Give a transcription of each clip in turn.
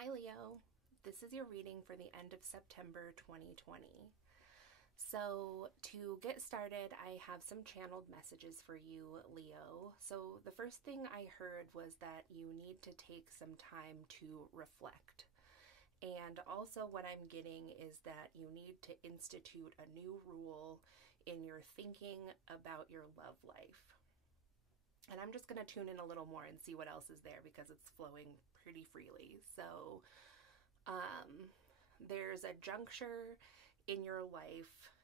Hi Leo, this is your reading for the end of September 2020. So to get started, I have some channeled messages for you, Leo. So the first thing I heard was that you need to take some time to reflect. And also what I'm getting is that you need to institute a new rule in your thinking about your love life. And I'm just going to tune in a little more and see what else is there because it's flowing pretty freely. So there's a juncture in your life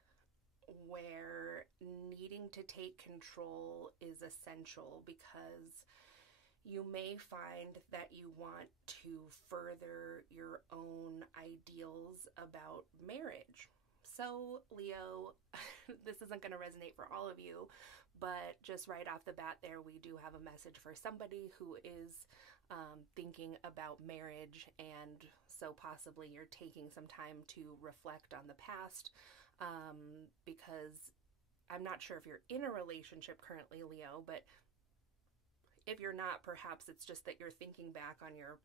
where needing to take control is essential because you may find that you want to further your own ideals about marriage. So, Leo, this isn't going to resonate for all of you, but just right off the bat there, we do have a message for somebody who is thinking about marriage, and so possibly you're taking some time to reflect on the past, because I'm not sure if you're in a relationship currently, Leo, but if you're not, perhaps it's just that you're thinking back on your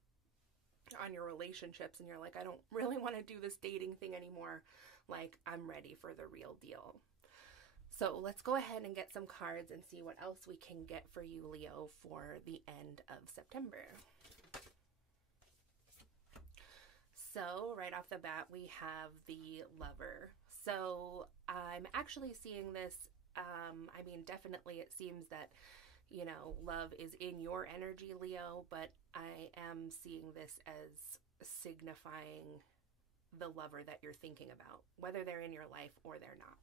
relationships and you're like, I don't really want to do this dating thing anymore. Like, I'm ready for the real deal. So let's go ahead and get some cards and see what else we can get for you, Leo, for the end of September. So right off the bat, we have the Lover. So I'm actually seeing this, definitely it seems that love is in your energy, Leo, but I am seeing this as signifying the lover that you're thinking about, whether they're in your life or they're not.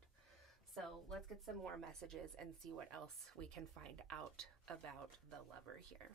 So let's get some more messages and see what else we can find out about the lover here.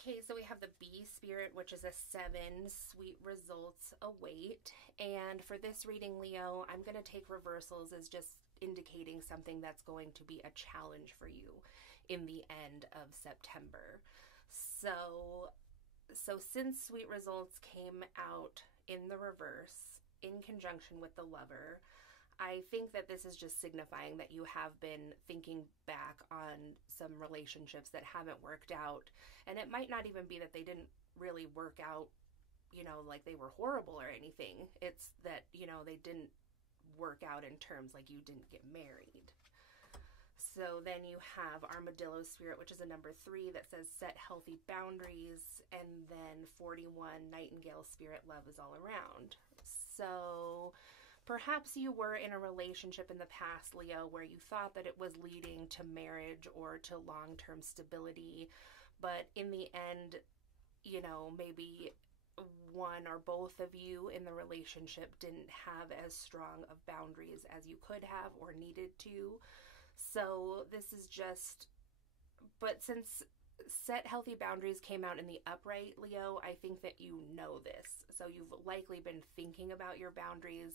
Okay, so we have the Bee Spirit, which is a 7, sweet results await. And for this reading, Leo, I'm going to take reversals as just indicating something that's going to be a challenge for you in the end of September. So since sweet results came out in the reverse, in conjunction with the Lover, I think that this is just signifying that you have been thinking back on some relationships that haven't worked out. And it might not even be that they didn't really work out, like they were horrible or anything. It's that, they didn't work out in terms like you didn't get married. So then you have Armadillo Spirit, which is a number 3 that says set healthy boundaries. And then 41, Nightingale Spirit, love is all around. So perhaps you were in a relationship in the past, Leo, where you thought that it was leading to marriage or to long-term stability, but in the end, maybe one or both of you in the relationship didn't have as strong of boundaries as you could have or needed to. So this is just, but since set healthy boundaries came out in the upright, Leo, I think that you know this. So you've likely been thinking about your boundaries.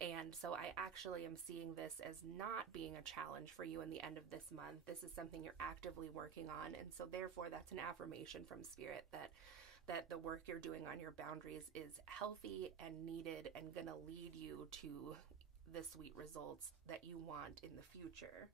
And so I actually am seeing this as not being a challenge for you in the end of this month. This is something you're actively working on. And so therefore that's an affirmation from Spirit that the work you're doing on your boundaries is healthy and needed and gonna lead you to the sweet results that you want in the future.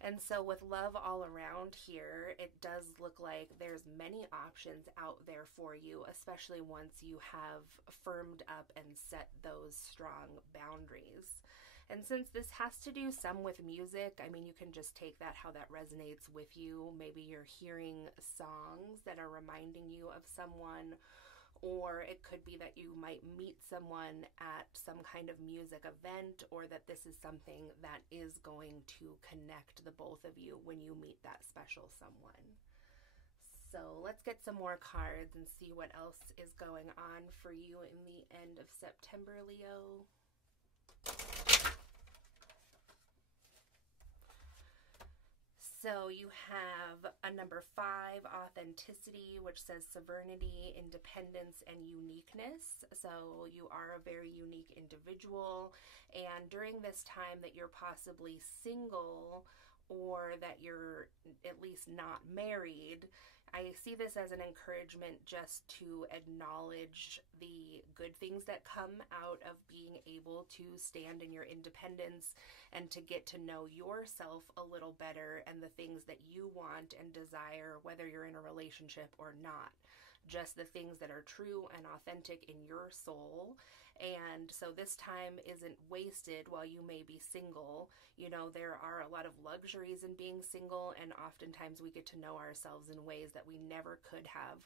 And so with love all around here, it does look like there's many options out there for you, especially once you have firmed up and set those strong boundaries. And since this has to do some with music, you can just take that how that resonates with you. Maybe you're hearing songs that are reminding you of someone, or it could be that you might meet someone at some kind of music event, or that this is something that is going to connect the both of you when you meet that special someone. So let's get some more cards and see what else is going on for you in the end of September, Leo. So you have a number 5, authenticity, which says sovereignty, independence, and uniqueness. So you are a very unique individual. And during this time that you're possibly single or that you're at least not married, I see this as an encouragement just to acknowledge the good things that come out of being able to stand in your independence and to get to know yourself a little better and the things that you want and desire, whether you're in a relationship or not. Just the things that are true and authentic in your soul. And so this time isn't wasted while you may be single. You know, there are a lot of luxuries in being single, and oftentimes we get to know ourselves in ways that we never could have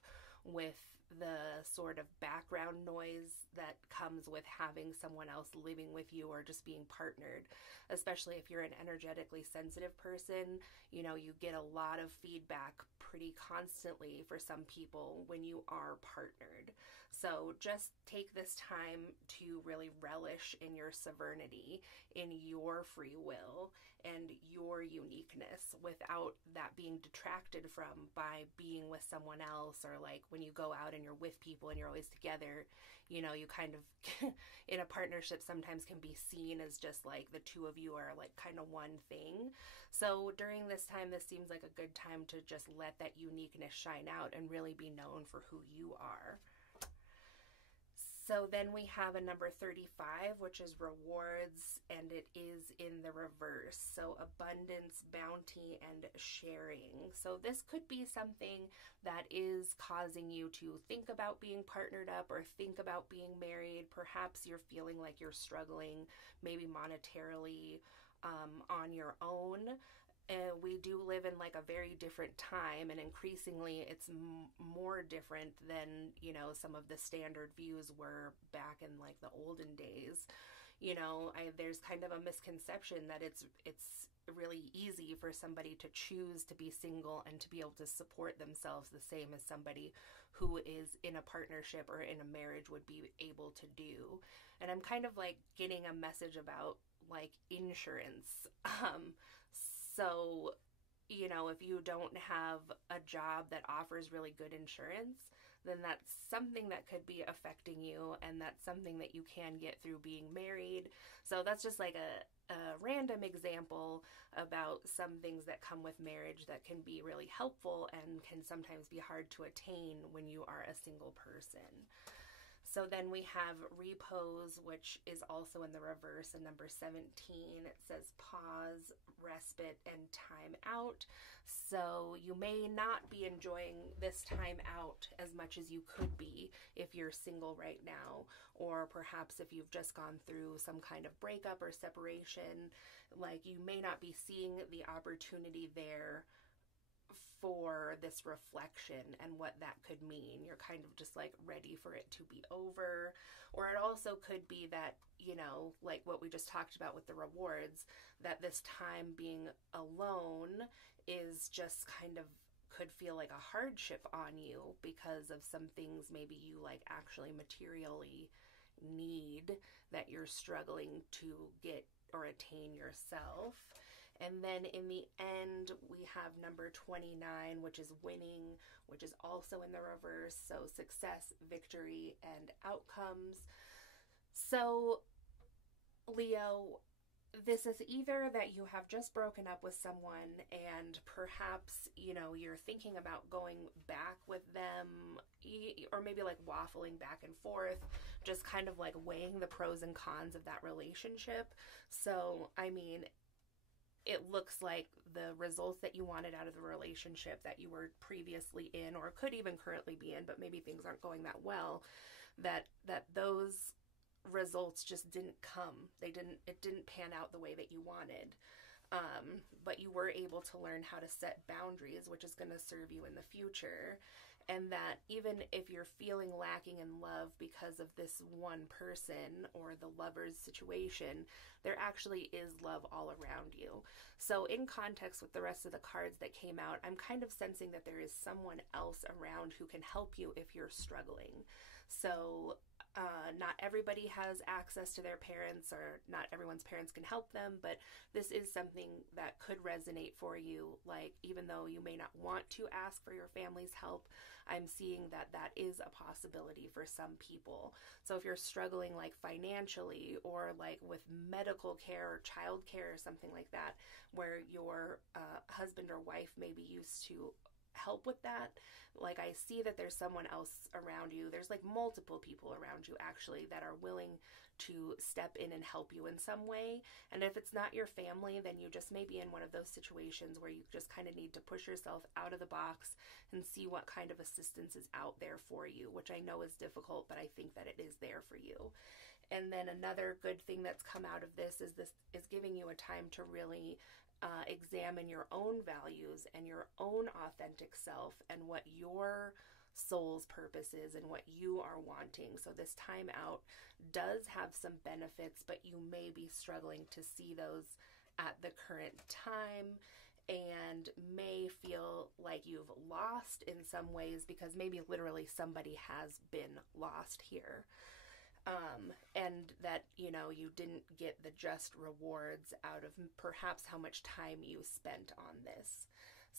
with the sort of background noise that comes with having someone else living with you or just being partnered. Especially if you're an energetically sensitive person, you know, you get a lot of feedback pretty constantly for some people when you are partnered. So just take this time to really relish in your sovereignty, in your free will, and your uniqueness without that being detracted from by being with someone else, or like when you go out and you're with people and you're always together, you know, you kind of in a partnership sometimes can be seen as just like the two of you are like kind of one thing. So during this time, this seems like a good time to just let that uniqueness shine out and really be known for who you are. So then we have a number 35, which is rewards, and it is in the reverse. So abundance, bounty, and sharing. So this could be something that is causing you to think about being partnered up or think about being married. Perhaps you're feeling like you're struggling, maybe monetarily, on your own. We do live in like a very different time, and increasingly it's more different than, you know, some of the standard views were back in like the olden days. You know, there's kind of a misconception that it's really easy for somebody to choose to be single and to be able to support themselves the same as somebody who is in a partnership or in a marriage would be able to do. And I'm kind of like getting a message about like insurance. So, you know, if you don't have a job that offers really good insurance, then that's something that could be affecting you, and that's something that you can get through being married. So that's just like a random example about some things that come with marriage that can be really helpful and can sometimes be hard to attain when you are a single person. So then we have repose, which is also in the reverse in number 17. It says pause, respite, and time out. So you may not be enjoying this time out as much as you could be if you're single right now, or perhaps if you've just gone through some kind of breakup or separation. Like, you may not be seeing the opportunity there for this reflection and what that could mean. You're kind of just like ready for it to be over. Or it also could be that, you know, like what we just talked about with the rewards, that this time being alone is just kind of could feel like a hardship on you because of some things maybe you like actually materially need that you're struggling to get or attain yourself. And then in the end, we have number 29, which is winning, which is also in the reverse. So success, victory, and outcomes. So Leo, this is either that you have just broken up with someone and perhaps, you know, you're thinking about going back with them, or maybe like waffling back and forth, just kind of like weighing the pros and cons of that relationship. So, I mean, it looks like the results that you wanted out of the relationship that you were previously in, or could even currently be in, but maybe things aren't going that well, that those results just didn't come. It didn't pan out the way that you wanted. But you were able to learn how to set boundaries, which is going to serve you in the future. And that even if you're feeling lacking in love because of this one person or the lover's situation, there actually is love all around you. So in context with the rest of the cards that came out, I'm kind of sensing that there is someone else around who can help you if you're struggling. So Not everybody has access to their parents, or not everyone's parents can help them, but this is something that could resonate for you. Like, even though you may not want to ask for your family's help, I'm seeing that that is a possibility for some people. So if you're struggling like financially, or like with medical care or child care or something like that, where your husband or wife may be used to help with that, like, I see that there's someone else around you. There's like multiple people around you actually that are willing to step in and help you in some way. And if it's not your family, then you just may be in one of those situations where you just kind of need to push yourself out of the box and see what kind of assistance is out there for you, which I know is difficult, but I think that it is there for you. And then another good thing that's come out of this is giving you a time to really examine your own values and your own authentic self, and what your soul's purpose is and what you are wanting. So this time out does have some benefits, but you may be struggling to see those at the current time, and may feel like you've lost in some ways, because maybe literally somebody has been lost here. And that, you didn't get the just rewards out of perhaps how much time you spent on this.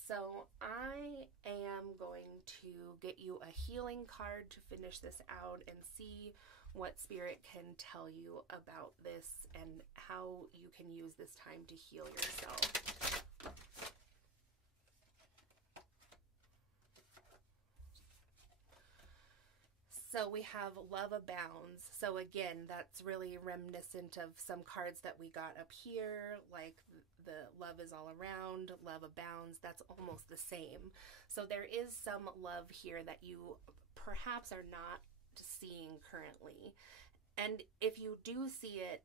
So I am going to get you a healing card to finish this out and see what Spirit can tell you about this and how you can use this time to heal yourself. So we have Love Abounds. So again, that's really reminiscent of some cards that we got up here, like the Love is All Around, Love Abounds. That's almost the same. So there is some love here that you perhaps are not seeing currently. And if you do see it,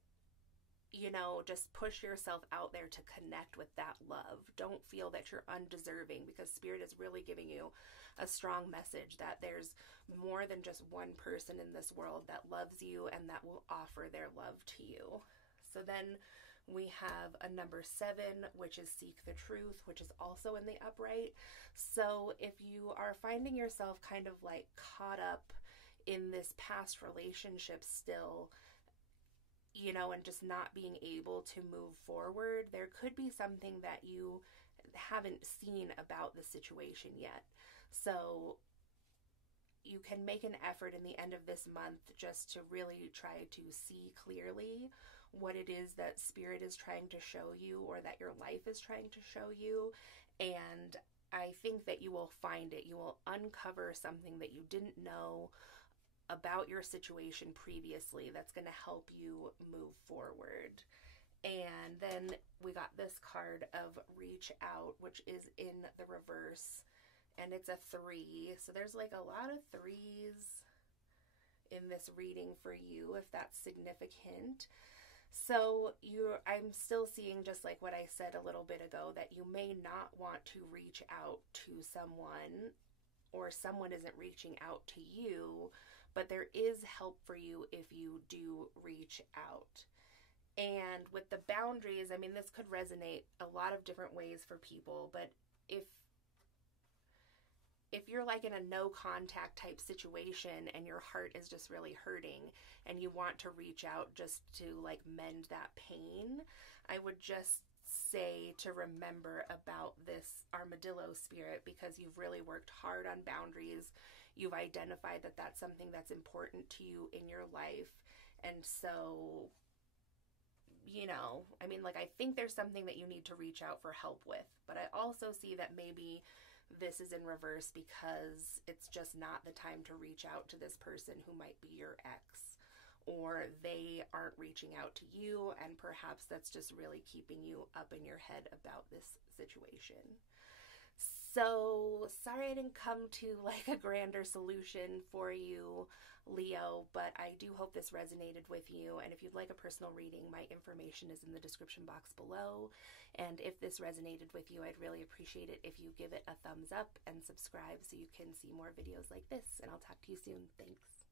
just push yourself out there to connect with that love. Don't feel that you're undeserving, because Spirit is really giving you a strong message that there's more than just one person in this world that loves you and that will offer their love to you. So then we have a number 7, which is Seek the Truth, which is also in the upright. So if you are finding yourself kind of like caught up in this past relationship still, and just not being able to move forward, there could be something that you haven't seen about the situation yet. So you can make an effort in the end of this month just to really try to see clearly what it is that Spirit is trying to show you, or that your life is trying to show you. And I think that you will find it. You will uncover something that you didn't know about your situation previously that's going to help you move forward. And then we got this card of Reach Out, which is in the reverse, and it's a 3. So there's like a lot of 3s in this reading for you, if that's significant. So I'm still seeing, just like what I said a little bit ago, that you may not want to reach out to someone, or someone isn't reaching out to you, but there is help for you if you do reach out. And with the boundaries, this could resonate a lot of different ways for people, but if you're like in a no contact type situation and your heart is just really hurting and you want to reach out just to like mend that pain, I would just say to remember about this armadillo spirit, because you've really worked hard on boundaries. You've identified that that's something that's important to you in your life. And so, I think there's something that you need to reach out for help with, but I also see that maybe this is in reverse because it's just not the time to reach out to this person who might be your ex, or they aren't reaching out to you, and perhaps that's just really keeping you up in your head about this situation. So sorry I didn't come to like a grander solution for you, Leo, but I do hope this resonated with you. And if you'd like a personal reading, my information is in the description box below. And if this resonated with you, I'd really appreciate it if you give it a thumbs up and subscribe so you can see more videos like this. And I'll talk to you soon. Thanks.